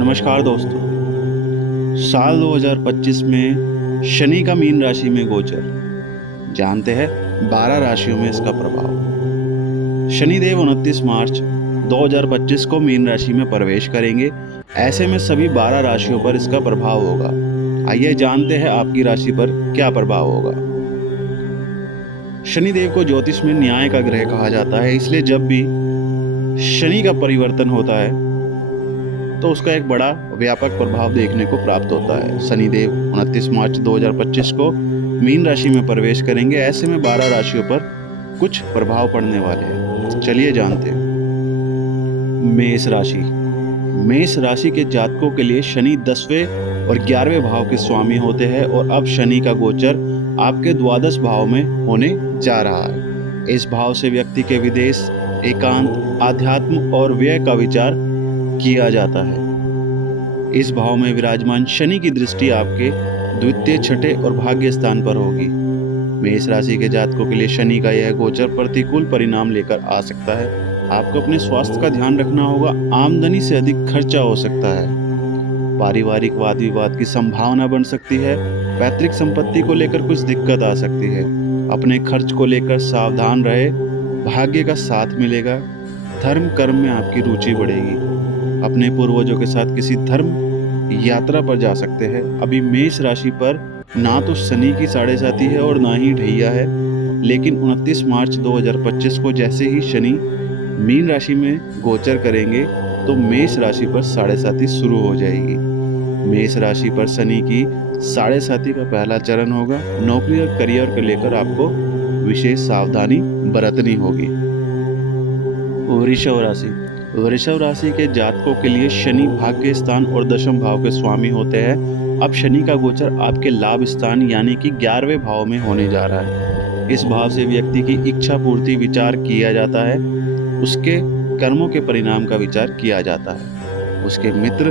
नमस्कार दोस्तों। साल 2025 में शनि का मीन राशि में गोचर। जानते हैं 12 राशियों में इसका प्रभाव। शनिदेव 29 मार्च 2025 को मीन राशि में प्रवेश करेंगे। ऐसे में सभी 12 राशियों पर इसका प्रभाव होगा। आइए जानते हैं आपकी राशि पर क्या प्रभाव होगा। शनिदेव को ज्योतिष में न्याय का ग्रह कहा जाता है, इसलिए जब भी शनि का परिवर्तन होता है तो उसका एक बड़ा व्यापक प्रभाव देखने को प्राप्त होता है। शनिदेव 29 मार्च 2025 को मीन राशि में प्रवेश करेंगे। ऐसे में 12 राशियों पर कुछ प्रभाव पड़ने वाले हैं। चलिए जानते हैं। मेष राशि। मेष राशि के जातकों के लिए शनि 10वें और 11वें भाव के स्वामी होते हैं और अब शनि का गोचर आपके द्वादश भाव में होने जा रहा है। इस भाव से व्यक्ति के विदेश, एकांत, आध्यात्म और व्यय का विचार किया जाता है। इस भाव में विराजमान शनि की दृष्टि आपके द्वितीय, छठे और भाग्य स्थान पर होगी। मेष राशि के जातकों के लिए शनि का यह गोचर प्रतिकूल परिणाम लेकर आ सकता है। आपको अपने स्वास्थ्य का ध्यान रखना होगा। आमदनी से अधिक खर्चा हो सकता है। पारिवारिक वाद विवाद की संभावना बन सकती है। पैतृक संपत्ति को लेकर कुछ दिक्कत आ सकती है। अपने खर्च को लेकर सावधान रहे। भाग्य का साथ मिलेगा। धर्म कर्म में आपकी रुचि बढ़ेगी। अपने पूर्वजों के साथ किसी धर्म यात्रा पर जा सकते हैं। अभी मेष राशि पर ना तो शनि की साढ़े साती है और ना ही ढैया है, लेकिन 29 मार्च 2025 को जैसे ही शनि मीन राशि में गोचर करेंगे तो मेष राशि पर साढ़े साती शुरू हो जाएगी। मेष राशि पर शनि की साढ़े साती का पहला चरण होगा। नौकरी और करियर को लेकर आपको विशेष सावधानी बरतनी होगी। वृषभ राशि। वृषभ राशि के जातकों के लिए शनि भाग्य स्थान और दशम भाव के स्वामी होते हैं। अब शनि का गोचर आपके लाभ स्थान यानी कि 11वें भाव में होने जा रहा है। इस भाव से व्यक्ति की इच्छा पूर्ति विचार किया जाता है। उसके कर्मों के परिणाम का विचार किया जाता है। उसके मित्र,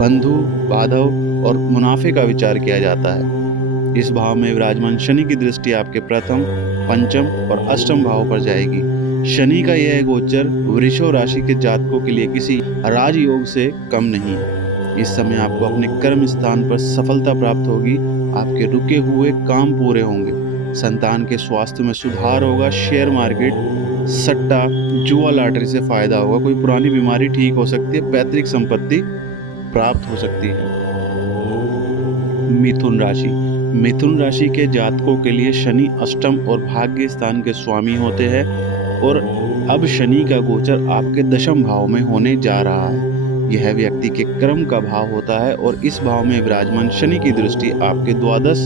बंधु, बांधव और मुनाफे का विचार किया जाता है। इस भाव में विराजमान शनि की दृष्टि आपके प्रथम, पंचम और अष्टम भाव पर जाएगी। शनि का यह गोचर वृषभ राशि के जातकों के लिए किसी राजयोग से कम नहीं है। इस समय आपको अपने कर्म स्थान पर सफलता प्राप्त होगी। आपके रुके हुए काम पूरे होंगे। संतान के स्वास्थ्य में सुधार होगा। शेयर मार्केट, सट्टा, जुआ, लॉटरी से फायदा होगा। कोई पुरानी बीमारी ठीक हो सकती है। पैतृक संपत्ति प्राप्त हो सकती है। मिथुन राशि। मिथुन राशि के जातकों के लिए शनि अष्टम और भाग्य स्थान के स्वामी होते हैं और अब शनि का गोचर आपके दशम भाव में होने जा रहा है। यह व्यक्ति के कर्म का भाव होता है और इस भाव में विराजमान शनि की दृष्टि आपके द्वादश,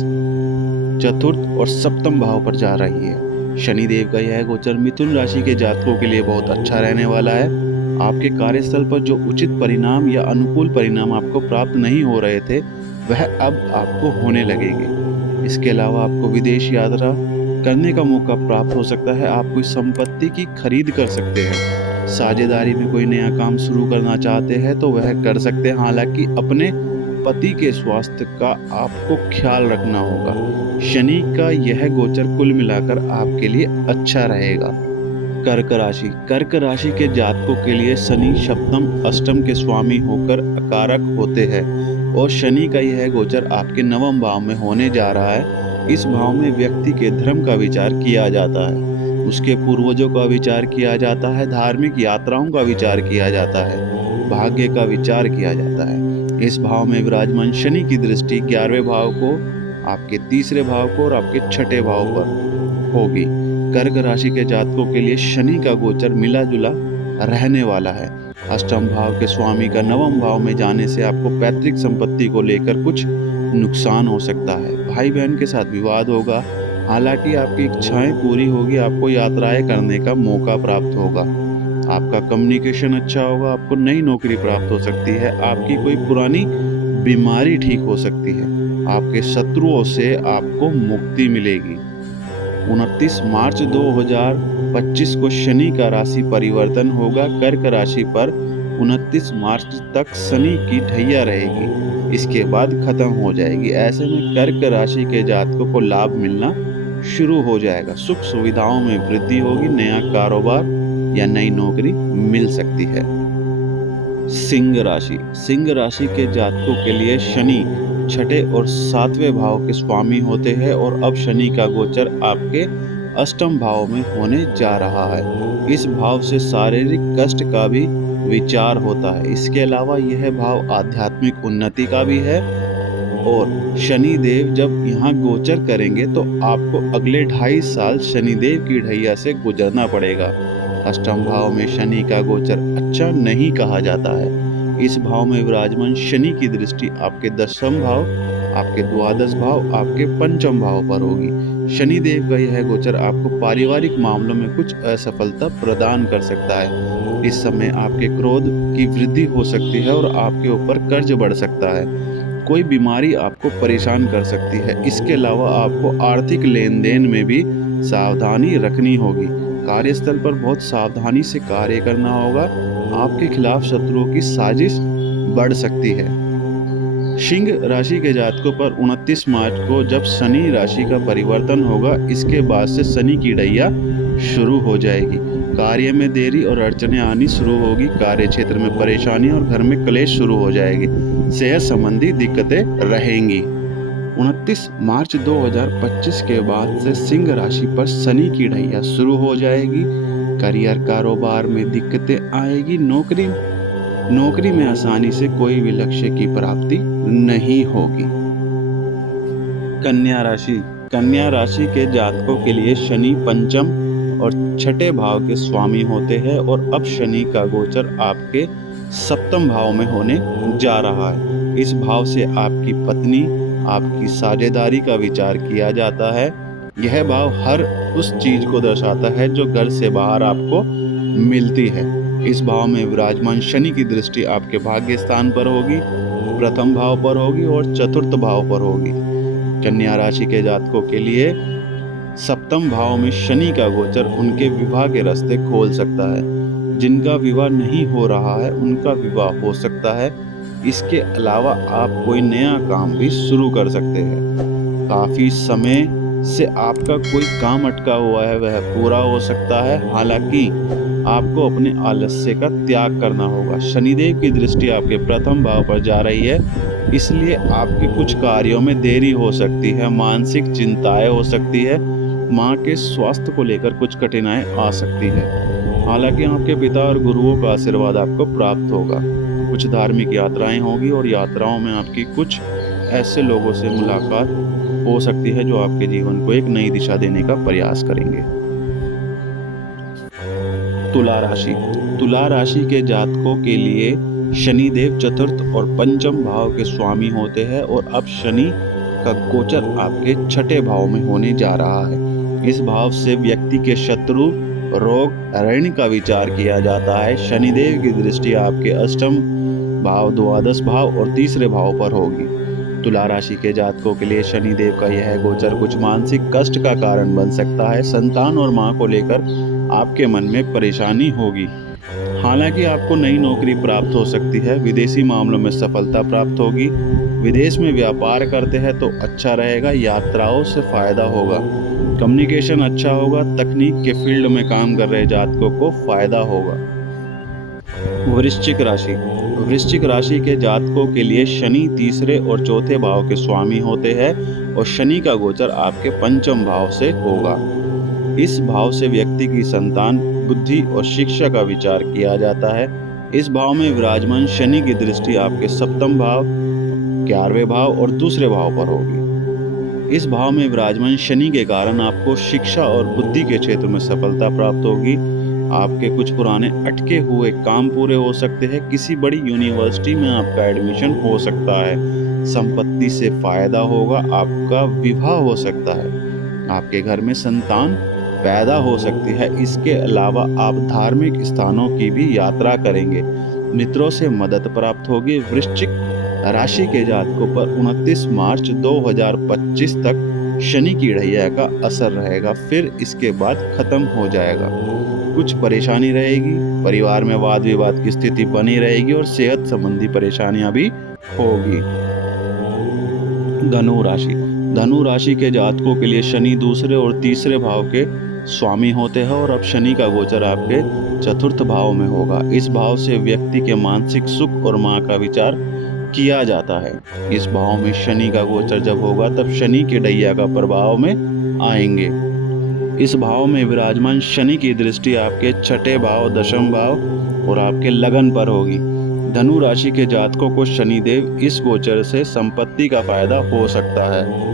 चतुर्थ और सप्तम भाव पर जा रही है। शनिदेव का यह गोचर मिथुन राशि के जातकों के लिए बहुत अच्छा रहने वाला है। आपके कार्यस्थल पर जो उचित परिणाम या अनुकूल परिणाम आपको प्राप्त नहीं हो रहे थे, वह अब आपको होने लगेंगे। इसके अलावा आपको विदेश यात्रा करने का मौका प्राप्त हो सकता है। आप कोई संपत्ति की खरीद कर सकते हैं। साझेदारी में कोई नया काम शुरू करना चाहते हैं तो वह कर सकते हैं। हालांकि अपने पति के स्वास्थ्य का आपको ख्याल रखना होगा। शनि का यह गोचर कुल मिलाकर आपके लिए अच्छा रहेगा। कर्क राशि। कर्क राशि के जातकों के लिए शनि सप्तम, अष्टम के स्वामी होकर अकारक होते हैं और शनि का यह गोचर आपके नवम भाव में होने जा रहा है। इस भाव में व्यक्ति के धर्म का विचार किया जाता है। उसके पूर्वजों का विचार किया जाता है। धार्मिक यात्राओं का विचार किया जाता है। भाग्य का विचार किया जाता है। इस भाव में विराजमान शनि की दृष्टि 11वें भाव को, आपके तीसरे भाव को और आपके छठे भाव पर होगी। कर्क राशि के जातकों के लिए शनि का गोचर मिला जुला रहने वाला है। अष्टम भाव के स्वामी का नवम भाव में जाने से आपको पैतृक संपत्ति को लेकर कुछ नुकसान हो सकता है। भाई बहन के साथ विवाद होगा। हालांकि आपकी इच्छाएं पूरी होगी। आपको यात्राएं करने का मौका प्राप्त होगा। आपका कम्युनिकेशन अच्छा होगा। आपको नई नौकरी प्राप्त हो सकती है। आपकी कोई पुरानी बीमारी ठीक हो सकती है। आपके शत्रुओं से आपको मुक्ति मिलेगी। 29 मार्च 2025 को शनि का राशि परिवर्तन होगा। कर्क राशि पर 29 मार्च तक शनि की ढैया रहेगी। इसके बाद खत्म हो जाएगी। ऐसे में कर्क राशि के जातकों को लाभ मिलना शुरू हो जाएगा। सुख सुविधाओं में वृद्धि होगी। नया कारोबार या नई नौकरी मिल सकती है। सिंह राशि। सिंह राशि के जातकों के लिए शनि छठे और सातवें भाव के स्वामी होते हैं और अब शनि का गोचर आपके अष्टम भाव में होने जा रहा है। इस भाव से शारीरिक कष्ट का भी विचार होता है। इसके अलावा यह भाव आध्यात्मिक उन्नति का भी है और शनि देव जब यहाँ गोचर करेंगे तो आपको अगले 2.5 साल शनिदेव की ढैया से गुजरना पड़ेगा। अष्टम भाव में शनि का गोचर अच्छा नहीं कहा जाता है। इस भाव में विराजमान शनि की दृष्टि आपके 10वें भाव, आपके द्वादश भाव, आपके पंचम भाव पर होगी। शनि देव का यह गोचर आपको पारिवारिक मामलों में कुछ असफलता प्रदान कर सकता है। इस समय आपके क्रोध की वृद्धि हो सकती है और आपके ऊपर कर्ज बढ़ सकता है। कोई बीमारी आपको परेशान कर सकती है। इसके अलावा आपको आर्थिक लेन देन में भी सावधानी रखनी होगी। कार्यस्थल पर बहुत सावधानी से कार्य करना होगा। आपके खिलाफ शत्रुओं की साजिश बढ़ सकती है। सिंह राशि के जातकों पर 29 मार्च को जब शनि राशि का परिवर्तन होगा, इसके बाद से शनि की ढैया शुरू हो जाएगी। कार्य में देरी और अड़चनें आनी शुरू होगी। कार्य क्षेत्र में परेशानी और घर में क्लेश शुरू हो जाएगी। सेहत संबंधी दिक्कतें रहेंगी। 29 मार्च 2025 के बाद से सिंह राशि पर शनि की ढैया शुरू हो जाएगी। करियर कारोबार में दिक्कतें आएगी। नौकरी में आसानी से कोई भी लक्ष्य की प्राप्ति नहीं होगी। कन्या राशि। कन्या राशि के जातकों के लिए शनि पंचम और छठे भाव के स्वामी होते हैं और अब शनि का गोचर आपके सप्तम भाव में होने जा रहा है। इस भाव से आपकी पत्नी, आपकी साझेदारी का विचार किया जाता है। यह भाव हर उस चीज को दर्शाता है जो घर से बाहर आपको मिलती है। इस भाव में विराजमान शनि की दृष्टि आपके भाग्य स्थान पर होगी, प्रथम भाव पर होगी और चतुर्थ भाव पर होगी। कन्या राशि के जातकों के लिए सप्तम भाव में शनि का गोचर उनके विवाह के रास्ते खोल सकता है। जिनका विवाह नहीं हो रहा है उनका विवाह हो सकता है। इसके अलावा आप कोई नया काम भी शुरू कर सकते हैं। काफी समय से आपका कोई काम अटका हुआ है वह पूरा हो सकता है। हालांकि आपको अपने आलस्य का त्याग करना होगा। शनिदेव की दृष्टि आपके प्रथम भाव पर जा रही है, इसलिए आपके कुछ कार्यों में देरी हो सकती है। मानसिक चिंताएं हो सकती है। माँ के स्वास्थ्य को लेकर कुछ कठिनाई आ सकती है। हालांकि आपके पिता और गुरुओं का आशीर्वाद आपको प्राप्त होगा। कुछ धार्मिक यात्राएं होगी और यात्राओं में आपकी कुछ ऐसे लोगों से मुलाकात हो सकती है जो आपके जीवन को एक नई दिशा देने का प्रयास करेंगे। तुला राशि। तुला राशि के जातकों के लिए शनिदेव चतुर्थ और पंचम भाव के स्वामी होते हैं और अब शनि का गोचर आपके छठे भाव में होने जा रहा है। इस भाव से व्यक्ति के शत्रु, रोग, ऋण का विचार किया जाता है। शनिदेव की दृष्टि आपके अष्टम भाव, द्वादश भाव और तीसरे भाव पर होगी। तुला राशि के जातकों के लिए शनिदेव का यह गोचर कुछ मानसिक कष्ट का कारण बन सकता है। संतान और मां को लेकर आपके मन में परेशानी होगी। हालांकि आपको नई नौकरी प्राप्त हो सकती है। विदेशी मामलों में सफलता प्राप्त होगी। विदेश में व्यापार करते हैं तो अच्छा रहेगा। यात्राओं से फायदा होगा। कम्युनिकेशन अच्छा होगा। तकनीक के फील्ड में काम कर रहे जातकों को फायदा होगा। वृश्चिक राशि। वृश्चिक राशि के जातकों के लिए शनि तीसरे और चौथे भाव के स्वामी होते हैं और शनि का गोचर आपके पंचम भाव से होगा। इस भाव से व्यक्ति की संतान, बुद्धि और शिक्षा का विचार किया जाता है। इस भाव में विराजमान शनि की दृष्टि आपके सप्तम भाव, 11वें भाव और दूसरे भाव पर होगी। इस भाव में विराजमान शनि के कारण आपको शिक्षा और बुद्धि के क्षेत्र में सफलता प्राप्त होगी। आपके कुछ पुराने अटके हुए काम पूरे हो सकते हैं। किसी बड़ी यूनिवर्सिटी में आपका एडमिशन हो सकता है। संपत्ति से फायदा होगा। आपका विवाह हो सकता है। आपके घर में संतान पैदा हो सकती है। इसके अलावा आप धार्मिक स्थानों की भी यात्रा करेंगे। मित्रों से मदद प्राप्त होगी। वृश्चिक राशि के जातकों पर 29 मार्च 2025 तक शनि की ढैया का असर रहेगा, फिर इसके बाद खत्म हो जाएगा। कुछ परेशानी रहेगी। परिवार में वाद विवाद की स्थिति बनी रहेगी और सेहत संबंधी परेशानियां भी होगी। धनु राशि। धनु राशि के जातकों के लिए शनि दूसरे और तीसरे भाव के स्वामी होते हैं और अब शनि का गोचर आपके चतुर्थ भाव में होगा। इस भाव से व्यक्ति के मानसिक सुख और मां का विचार किया जाता है। इस भाव में शनि का गोचर जब होगा तब शनि के ढैया का प्रभाव में आएंगे। इस भाव में विराजमान शनि की दृष्टि आपके छठे भाव, दशम भाव और आपके लगन पर होगी। धनु राशि के जातकों को शनिदेव इस गोचर से संपत्ति का फायदा हो सकता है।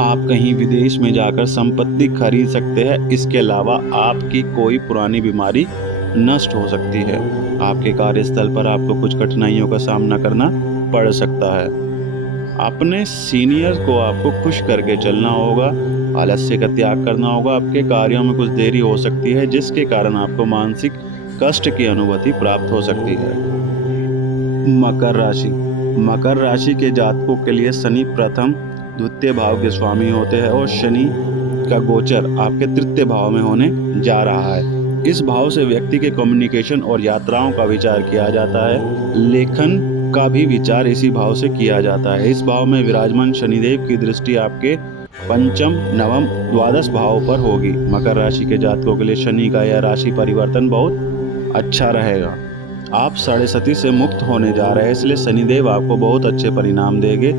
आप कहीं विदेश में जाकर संपत्ति खरीद सकते हैं। इसके अलावा आपकी कोई पुरानी बीमारी नष्ट हो सकती है। आपके कार्यस्थल पर आपको कुछ कठिनाइयों का सामना करना पड़ सकता है। अपने सीनियर को आपको खुश करके चलना होगा। आलस्य का त्याग करना होगा। आपके कार्यों में कुछ देरी हो सकती है जिसके कारण आपको मानसिक कष्ट की अनुभूति प्राप्त हो सकती है। मकर राशि। मकर राशि के जातकों के लिए शनि प्रथम द्वितीय भाव के स्वामी होते हैं और शनि का गोचर आपके तृतीय भाव में होने जा रहा है। इस भाव से व्यक्ति के कम्युनिकेशन और यात्राओं का विचार किया जाता है। लेखन का भी विचार इसी भाव से किया जाता है। इस भाव में विराजमान शनिदेव की दृष्टि आपके पंचम, नवम, द्वादश भाव पर होगी। मकर राशि के जातकों के लिए शनि का यह राशि परिवर्तन बहुत अच्छा रहेगा। आप साढ़े सती से मुक्त होने जा रहे हैं, इसलिए शनिदेव आपको बहुत अच्छे परिणाम देंगे।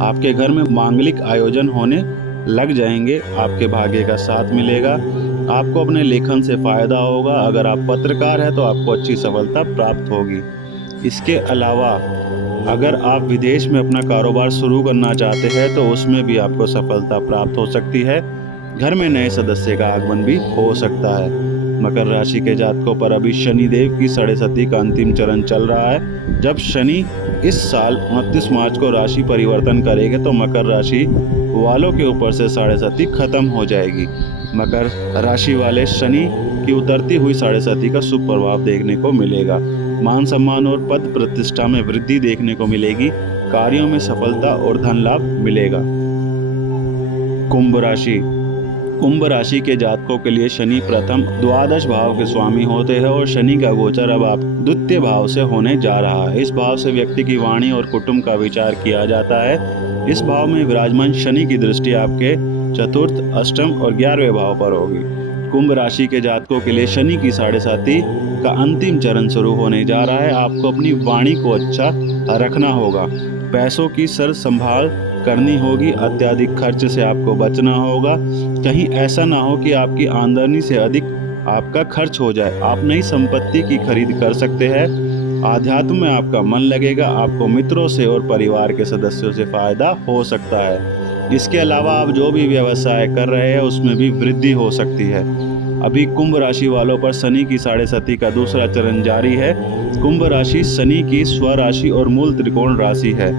आपके घर में मांगलिक आयोजन होने लग जाएंगे। आपके भाग्य का साथ मिलेगा। आपको अपने लेखन से फायदा होगा। अगर आप पत्रकार हैं तो आपको अच्छी सफलता प्राप्त होगी। इसके अलावा अगर आप विदेश में अपना कारोबार शुरू करना चाहते हैं तो उसमें भी आपको सफलता प्राप्त हो सकती है। घर में नए सदस्य का आगमन भी हो सकता है। मकर राशि के जातकों पर अभी शनिदेव की साढ़े सती का अंतिम चरण चल रहा है। जब शनि इस साल 29 मार्च को राशि परिवर्तन करेंगे तो मकर राशि वालों के ऊपर से साढ़े सती खत्म हो जाएगी। मकर राशि वाले शनि की उतरती हुई साढ़े सती का शुभ प्रभाव देखने को मिलेगा। मान सम्मान और पद प्रतिष्ठा में वृद्धि देखने को मिलेगी। कार्यों में सफलता और धन लाभ मिलेगा। कुंभ राशि। कुंभ राशि के जातकों के लिए शनि प्रथम द्वादश भाव के स्वामी होते हैं और शनि का गोचर अब आप द्वितीय भाव से होने जा रहा है। इस भाव से व्यक्ति की वाणी और कुटुंब का विचार किया जाता है। इस भाव में विराजमान शनि की दृष्टि आपके चतुर्थ, अष्टम और 11वें भाव पर होगी। कुंभ राशि के जातकों के लिए शनि की साढ़े साती का अंतिम चरण शुरू होने जा रहा है। आपको अपनी वाणी को अच्छा रखना होगा। पैसों की सर संभाल करनी होगी। अत्यधिक खर्च से आपको बचना होगा। कहीं ऐसा ना हो कि आपकी आमदनी से अधिक आपका खर्च हो जाए। आप नई संपत्ति की खरीद कर सकते हैं। आध्यात्म में आपका मन लगेगा। आपको मित्रों से और परिवार के सदस्यों से फायदा हो सकता है। इसके अलावा आप जो भी व्यवसाय कर रहे हैं उसमें भी वृद्धि हो सकती है। अभी कुंभ राशि वालों पर शनि की साढ़े सती का दूसरा चरण जारी है। कुंभ राशि शनि की स्वराशि और मूल त्रिकोण राशि है।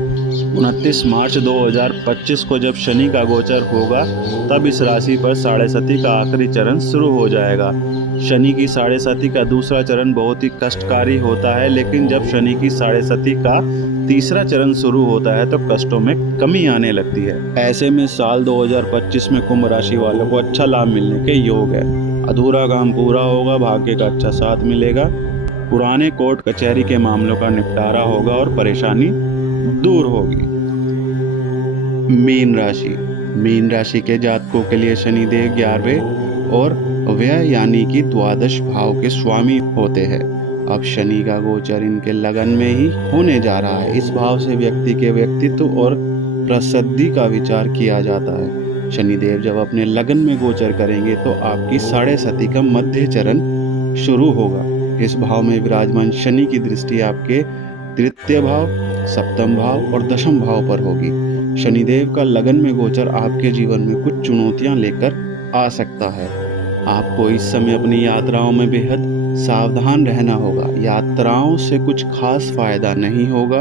29 मार्च 2025 को जब शनि का गोचर होगा तब इस राशि पर साढ़े सती का आखिरी चरण शुरू हो जाएगा। शनि की साढ़े सती का दूसरा चरण बहुत ही कष्टकारी होता है, लेकिन जब शनि की साढ़े सती का तीसरा चरण शुरू होता है तो कष्टों में कमी आने लगती है। ऐसे में साल 2025 में कुंभ राशि वालों को अच्छा लाभ मिलने के योग है। अधूरा काम पूरा होगा। भाग्य का अच्छा साथ मिलेगा। पुराने कोर्ट कचहरी के मामलों का निपटारा होगा और परेशानी दूर होगी। मीन राशि। मीन राशि के जातकों के लिए शनिदेव 11वें और व्यय यानी कि द्वादश भाव के स्वामी होते हैं। अब शनि का गोचर इनके लगन में ही होने जा रहा है। इस भाव से व्यक्ति के व्यक्तित्व और प्रसिद्धि का विचार किया जाता है। शनिदेव जब अपने लगन में गोचर करेंगे तो आपकी साढ़े सती का मध्य चरण शुरू होगा। इस भाव में विराजमान शनि की दृष्टि आपके तृतीय भाव, सप्तम भाव और दशम भाव पर होगी। शनिदेव का लगन में गोचर आपके जीवन में कुछ चुनौतियां लेकर आ सकता है। आपको इस समय अपनी यात्राओं में बेहद सावधान रहना होगा। यात्राओं से कुछ खास फायदा नहीं होगा।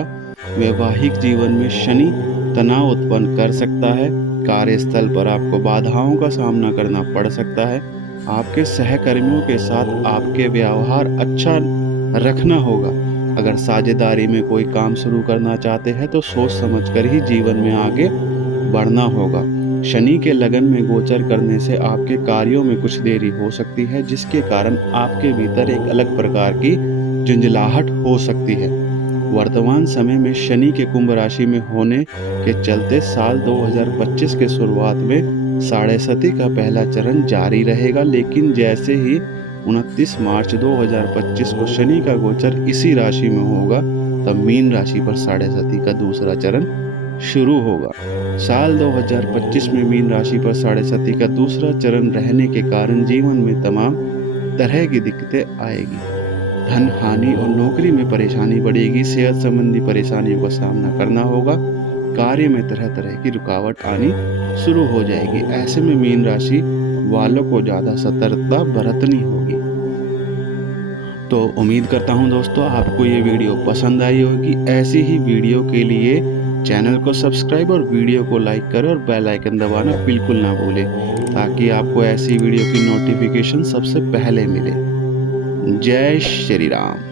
वैवाहिक जीवन में शनि तनाव उत्पन्न कर सकता है। कार्यस्थल पर आपको बाधाओं का सामना करना पड़ सकता है। आपके सहकर्मियों के साथ आपके व्यवहार अच्छा रखना होगा। अगर साझेदारी में कोई काम शुरू करना चाहते हैं तो सोच समझकर ही जीवन में आगे बढ़ना होगा। शनि के लगन में गोचर करने से आपके कार्यों में कुछ देरी हो सकती है, जिसके कारण आपके भीतर एक अलग प्रकार की झुंझलाहट हो सकती है। वर्तमान समय में शनि के कुंभ राशि में होने के चलते साल 2025 के शुरुआत में साढ़े सती का पहला चरण जारी रहेगा, लेकिन जैसे ही 29 मार्च 2025 को शनि का गोचर इसी राशि में होगा, तब मीन राशि पर साढ़े सती का दूसरा चरण शुरू होगा। साल 2025 में मीन राशि पर साढ़े सती का दूसरा चरण रहने के कारण जीवन में तमाम तरह की दिक्कतें आएगी। धन हानि और नौकरी में परेशानी बढ़ेगी। सेहत संबंधी परेशानियों का सामना करना होगा। कार्य में तरह तरह की रुकावट आनी शुरू हो जाएगी। ऐसे में मीन राशि वालों को ज़्यादा सतर्कता बरतनी होगी। तो उम्मीद करता हूं दोस्तों आपको ये वीडियो पसंद आई होगी। ऐसी ही वीडियो के लिए चैनल को सब्सक्राइब और वीडियो को लाइक करें और बेल आइकन दबाना बिल्कुल ना भूलें, ताकि आपको ऐसी वीडियो की नोटिफिकेशन सबसे पहले मिले। जय श्री राम।